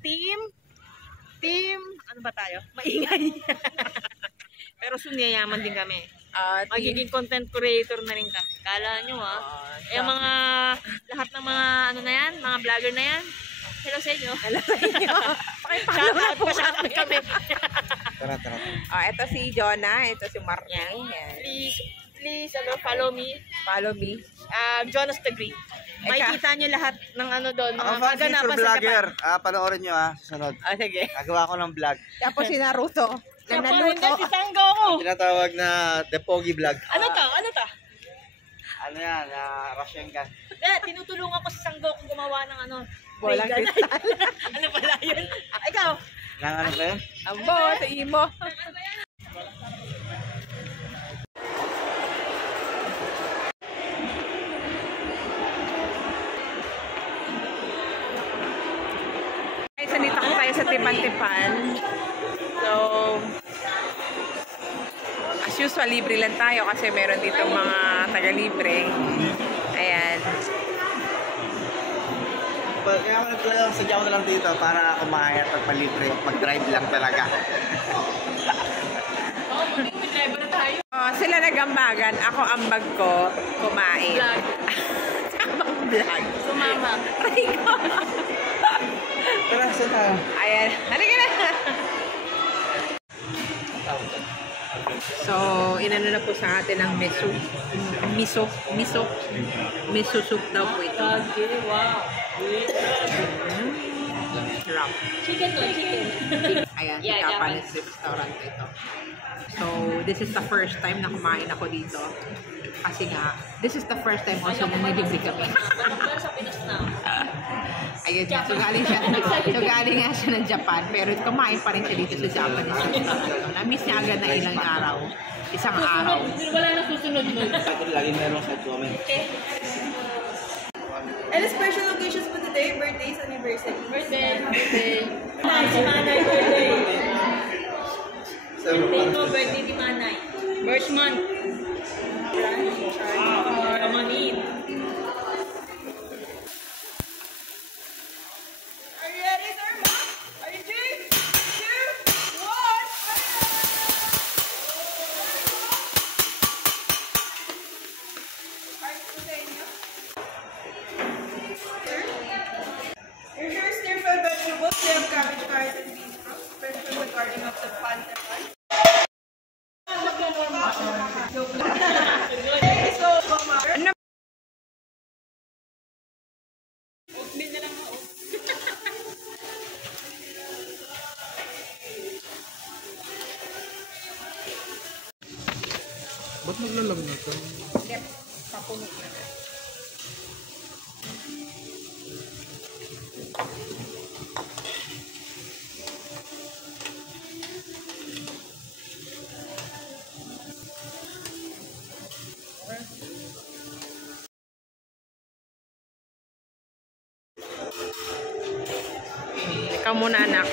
team, ano ba tayo? Maingay. Pero soon yayaman din kami. Magiging content creator na rin kami. Kala nyo yung mga, lahat ng mga, ano na yan, mga vlogger na yan. Hello sa inyo. Hello sa inyo. Pakipalo po kami. Tara. Ito si Jonah, ito si Marnie. Yeah. Please, follow me. Follow me. Jonas the Great. Makikita nyo lahat ng ano doon. Ako fan future vlogger. Panoorin nyo susunod. Sige. Gagawa ko ng vlog. Tapos si Naruto. Hindi, si Sanggo ko. Tinatawag na The Pogi Vlog. Ano to? Ano yan? Russian gun. Tinutulungan ko si Sanggo kung gumawa ng ano. Bolang kristal. Ano pala yun? Ikaw? Nang ano ba yun? Ambo, sa imo. Nandito ko tayo sa Tipan-Tipan. So, as usual, libre lang tayo kasi meron dito mga taga-libre. Ayan. Kaya sadya ko na lang dito para kumain at magpalibre. Mag-drive lang talaga. Mag-drive na tayo. Sila nagambagan. Ako ambag ko kumain. Tamang vlog. Sumama. Rico. Tara, saan tayo? Ayan. Halika na. So, inano na po sa atin ang miso soup daw po ito. Wow. Sarap. Chicken. Ayan, Japanese restaurant ito. So, this is the first time na kumain ako dito. Kasi nga, this is the first time also na nilibre kami. Sa Pinas na. Ayun nga, so galing nga siya ng Japan, pero kumain pa rin siya dito sa Japanese restaurant. Na-miss niya agad na ilang araw. Isang araw. Wala na susunod mo. Lagi meron sa comment. Okay. Any special occasions for today? Birthdays, anniversary? Birthday. Si Manay birthday. Birthday ko, birthday ni Manay. Birth month. Ramanit. Are you ready, sir? Are you 3, 2, 1? Hearts po sa inyo. Here's your stir-fried vegetables. We have cabbage, carrots, and beans sprouts. Fresh from the garden of the Pantepan. Ba't naglalag na ito? Yep, papunok na. Ikaw muna, anak.